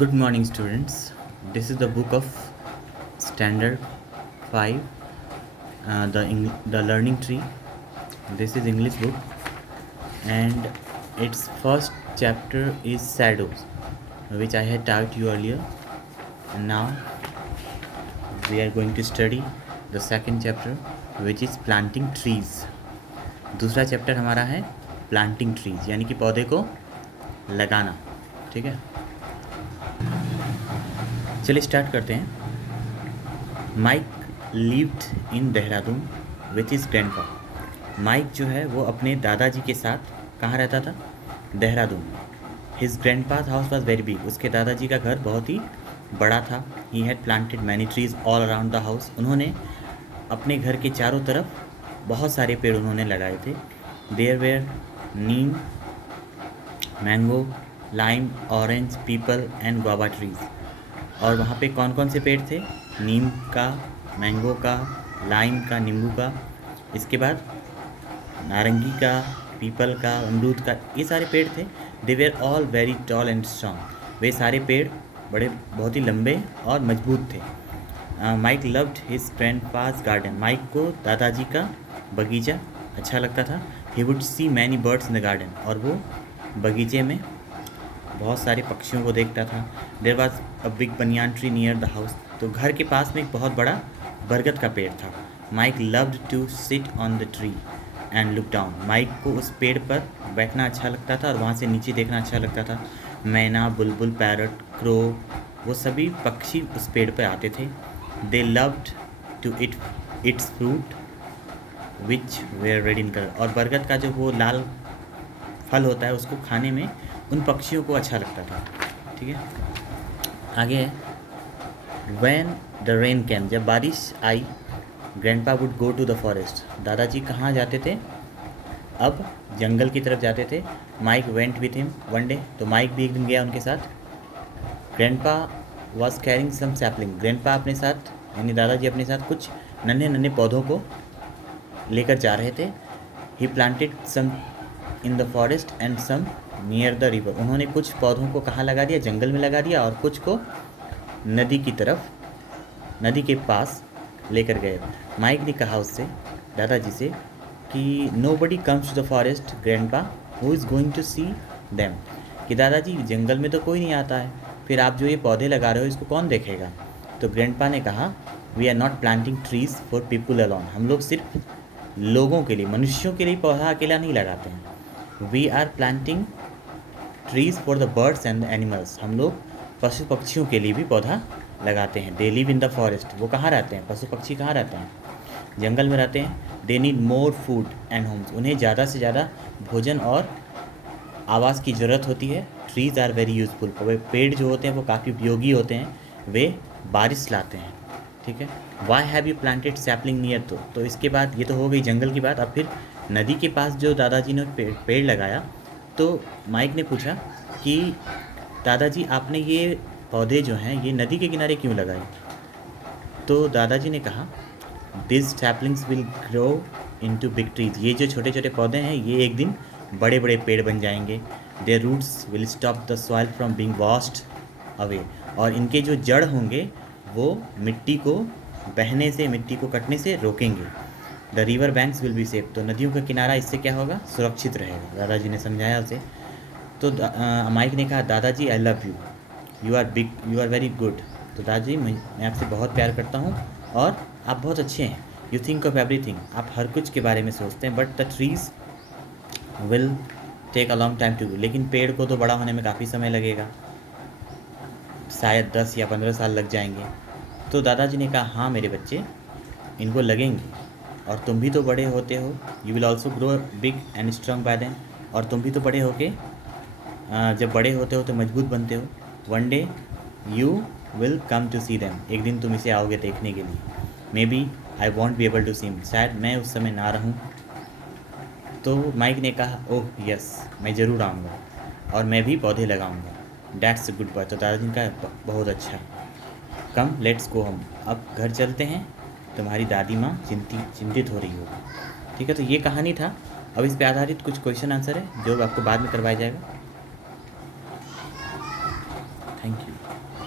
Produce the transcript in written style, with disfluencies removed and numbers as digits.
Good morning, students. This is the book of Standard 5, the Learning Tree. This is English book, and its first chapter is Shadows, which I had taught you earlier. And now we are going to study the second chapter, which is Planting Trees. दूसरा chapter हमारा है planting trees, यानी कि पौधे को लगाना. ठीक है, चलिए स्टार्ट करते हैं. Mike lived in Dehradun with his grandpa. Mike जो है वो अपने दादाजी के साथ कहाँ रहता था? Dehradun. His grandpa's house was very big. उसके दादाजी का घर बहुत ही बड़ा था. He had planted many trees all around the house. उन्होंने अपने घर के चारों तरफ बहुत सारे पेड़ उन्होंने लगाए थे. There were neem, mango, lime, orange, peepal and guava trees. और वहाँ पे कौन कौन से पेड़ थे? नीम का, मैंगो का, लाइम का, नींबू का, इसके बाद नारंगी का, पीपल का, अमरूद का, ये सारे पेड़ थे. They were all very tall and strong. वे सारे पेड़ बड़े बहुत ही लंबे और मजबूत थे. Mike loved his grandpa's garden. Mike को दादाजी का बगीचा अच्छा लगता था. He would see many birds in the garden. और वो बगीचे में बहुत सारे पक्षियों को देखता था. There was a big banyan tree near the house. तो घर के पास में एक बहुत बड़ा बरगद का पेड़ था. Mike loved to sit on the tree and look down. Mike को उस पेड़ पर बैठना अच्छा लगता था और वहाँ से नीचे देखना अच्छा लगता था. मैना, बुलबुल, पैरट, क्रो, वो सभी पक्षी उस पेड़ पर आते थे. They loved to eat its fruit which were red in colour. और बरगद का जो वो लाल फल होता है उसको खाने में उन पक्षियों को अच्छा लगता था. ठीक है, आगे है. When the rain came. जब बारिश आई, grandpa would go to the forest. दादाजी कहाँ जाते थे? अब जंगल की तरफ जाते थे. Mike went with him one day. तो माइक भी एक दिन गया उनके साथ. Grandpa was carrying some sapling. Grandpa अपने साथ यानी दादाजी अपने साथ कुछ नन्हे नन्हे पौधों को लेकर जा रहे थे. He planted some in the forest and some near the river. उन्होंने कुछ पौधों को कहाँ लगा दिया? जंगल में लगा दिया, और कुछ को नदी की तरफ, नदी के पास लेकर गए. माइक ने कहा उससे, दादाजी से, कि nobody comes to the forest grandpa who is going to see them. कि दादाजी जंगल में तो कोई नहीं आता है, फिर आप जो ये पौधे लगा रहे हो इसको कौन देखेगा? तो ग्रैंडपा ने कहा, we are not planting trees for people alone. हम लोग सिर्फ लोगों के लिए, मनुष्यों के लिए पौधा अकेला नहीं लगाते हैं. We are planting trees for the birds and the animals. हम लोग पशु पक्षियों के लिए भी पौधा लगाते हैं. They live in the forest. वो कहाँ रहते हैं? पशु पक्षी कहाँ रहते हैं? जंगल में रहते हैं. They need more food and homes. उन्हें ज़्यादा से ज़्यादा भोजन और आवास की ज़रूरत होती है. Trees are very useful. पेड़ जो होते हैं वो काफ़ी उपयोगी होते हैं. वे बारिश लाते हैं. ठीक है. Why have you planted sapling near. तो इसके बाद ये तो हो गई जंगल की बात. अब फिर नदी के पास जो दादाजी ने पेड़ लगाया, तो माइक ने पूछा कि दादाजी आपने ये पौधे जो हैं ये नदी के किनारे क्यों लगाए? तो दादाजी ने कहा, this saplings will grow into big trees. ये जो छोटे छोटे पौधे हैं ये एक दिन बड़े बड़े पेड़ बन जाएंगे. Their roots will stop the soil from being washed away. और इनके जो जड़ होंगे वो मिट्टी को बहने से, मिट्टी को कटने से रोकेंगे. The river banks will be safe. तो नदियों का किनारा इससे क्या होगा? सुरक्षित रहेगा. दादाजी ने समझाया उसे. तो माइक ने कहा, दादाजी I love you, you are big, you are very good. तो दादाजी मैं आपसे बहुत प्यार करता हूँ और आप बहुत अच्छे हैं. You think of everything. आप हर कुछ के बारे में सोचते हैं. But the trees will take a long time to grow. लेकिन पेड़ को तो बड़ा होने में काफ़ी समय लगेगा, शायद 10 या 15 साल लग जाएंगे. तो दादाजी ने कहा, हाँ मेरे बच्चे, इनको लगेंगे. और तुम भी तो बड़े होते हो. You will also grow big and strong by then. और तुम भी तो बड़े होके जब बड़े होते हो तो मजबूत बनते हो. One day you will come to see them. एक दिन तुम इसे आओगे देखने के लिए. Maybe I won't be able to see. शायद मैं उस समय ना रहूँ. तो माइक ने कहा, ओह यस, मैं ज़रूर आऊँगा और मैं भी पौधे लगाऊँगा. That's a good boy. तो दादाजी ने कहा, बहुत अच्छा. Come let's go home. अब घर चलते हैं, तुम्हारी दादी माँ चिंतित हो रही होगी. ठीक है, तो ये कहानी था. अब इस पे आधारित कुछ क्वेश्चन आंसर है जो आपको बाद में करवाया जाएगा. Thank you.